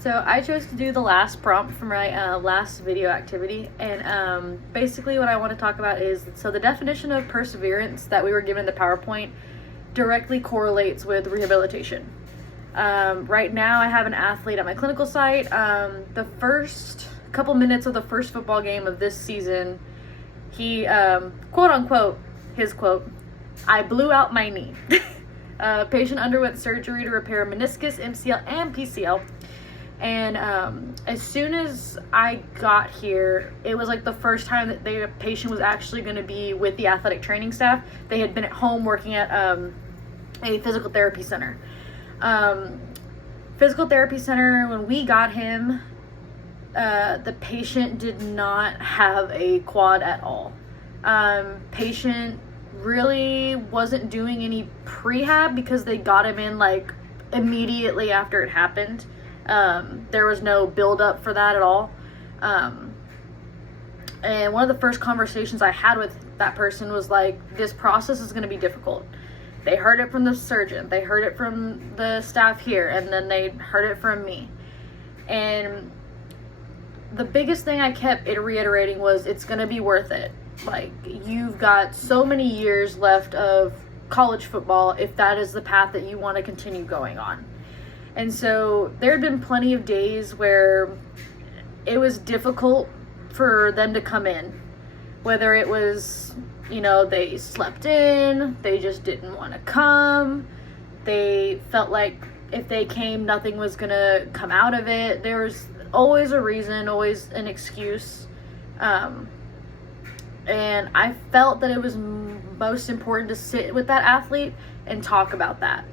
So I chose to do the last prompt from my last video activity, and basically what I want to talk about is, so the definition of perseverance that we were given in the PowerPoint directly correlates with rehabilitation. Right now I have an athlete at my clinical site. The first couple minutes of the first football game of this season, he, quote unquote, his quote, "I blew out my knee." Patient underwent surgery to repair meniscus, MCL, and PCL. And as soon as I got here, it was like the first time that the patient was actually going to be with the athletic training staff. They had been at home working at a physical therapy center. Physical therapy center, when we got him, the patient did not have a quad at all. Patient really wasn't doing any prehab because they got him in like immediately after it happened. There was no build up for that at all. And one of the first conversations I had with that person was like, this process is going to be difficult. They heard it from the surgeon, they heard it from the staff here, and then they heard it from me. And the biggest thing I kept reiterating was, it's going to be worth it. Like, you've got so many years left of college football if that is the path that you want to continue going on. And so there had been plenty of days where it was difficult for them to come in. Whether it was, they slept in, they just didn't want to come, they felt like if they came, nothing was going to come out of it. There was always a reason, always an excuse. And I felt that it was most important to sit with that athlete and talk about that.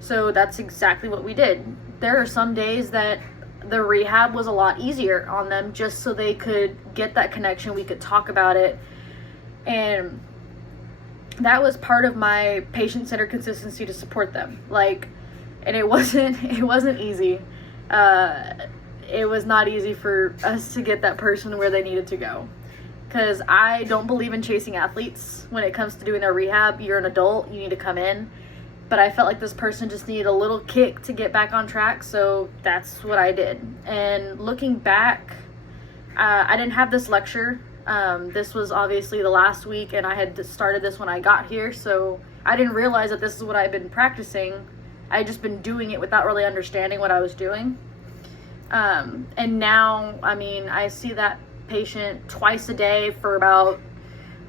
So that's exactly what we did. There are some days that the rehab was a lot easier on them just so they could get that connection. We could talk about it. And that was part of my patient-centered consistency to support them. And it wasn't easy. It was not easy for us to get that person where they needed to go. Because I don't believe in chasing athletes when it comes to doing their rehab. You're an adult, you need to come in. But I felt like this person just needed a little kick to get back on track, so that's what I did. And looking back, I didn't have this lecture. This was obviously the last week, and I had started this when I got here, so I didn't realize that this is what I've been practicing. I had just been doing it without really understanding what I was doing. And now, I see that patient twice a day for about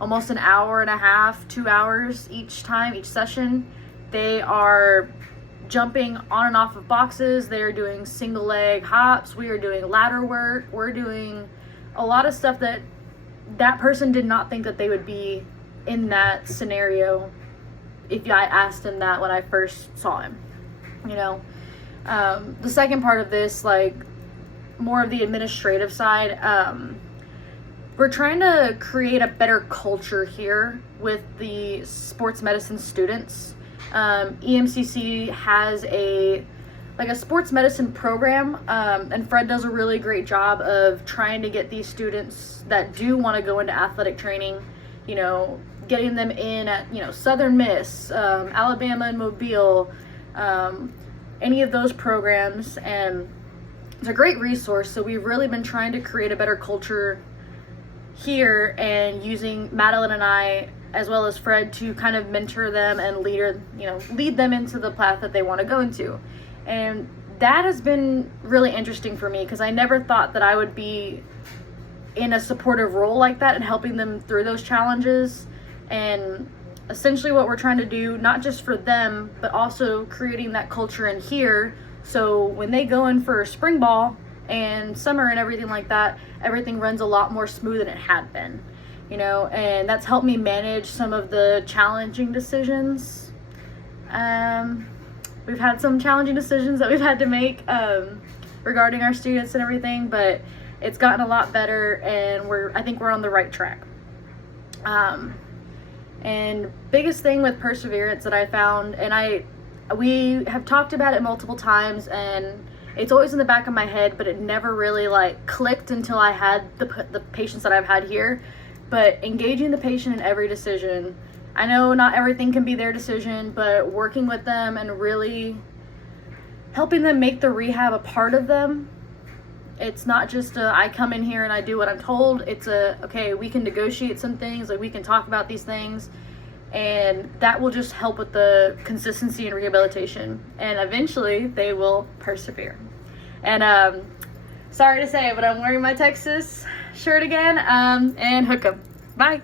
almost an hour and a half, 2 hours each session. They are jumping on and off of boxes. They are doing single leg hops. We are doing ladder work. We're doing a lot of stuff that person did not think that they would be in that scenario if I asked him that when I first saw him. The second part of this, more of the administrative side, we're trying to create a better culture here with the sports medicine students. EMCC has a sports medicine program, and Fred does a really great job of trying to get these students that do want to go into athletic training, getting them in at, Southern Miss, Alabama and Mobile, any of those programs, and it's a great resource. So we've really been trying to create a better culture here, and using Madeline and I, as well as Fred, to kind of mentor them and lead them into the path that they want to go into. And that has been really interesting for me, because I never thought that I would be in a supportive role like that and helping them through those challenges. And essentially what we're trying to do, not just for them, but also creating that culture in here, so when they go in for spring ball and summer and everything like that, everything runs a lot more smooth than it had been. And that's helped me manage some of the challenging decisions. We've had some challenging decisions that we've had to make regarding our students and everything, but it's gotten a lot better, and I think we're on the right track. And biggest thing with perseverance that I found, and we have talked about it multiple times, and it's always in the back of my head, but it never really clicked until I had the patients that I've had here. But engaging the patient in every decision. I know not everything can be their decision, but working with them and really helping them make the rehab a part of them It's not just I come in here and I do what I'm told. It's okay, we can negotiate some things, like we can talk about these things, and that will just help with the consistency and rehabilitation, and eventually they will persevere. And sorry to say, but I'm wearing my Texas shirt again, and hook 'em. Bye.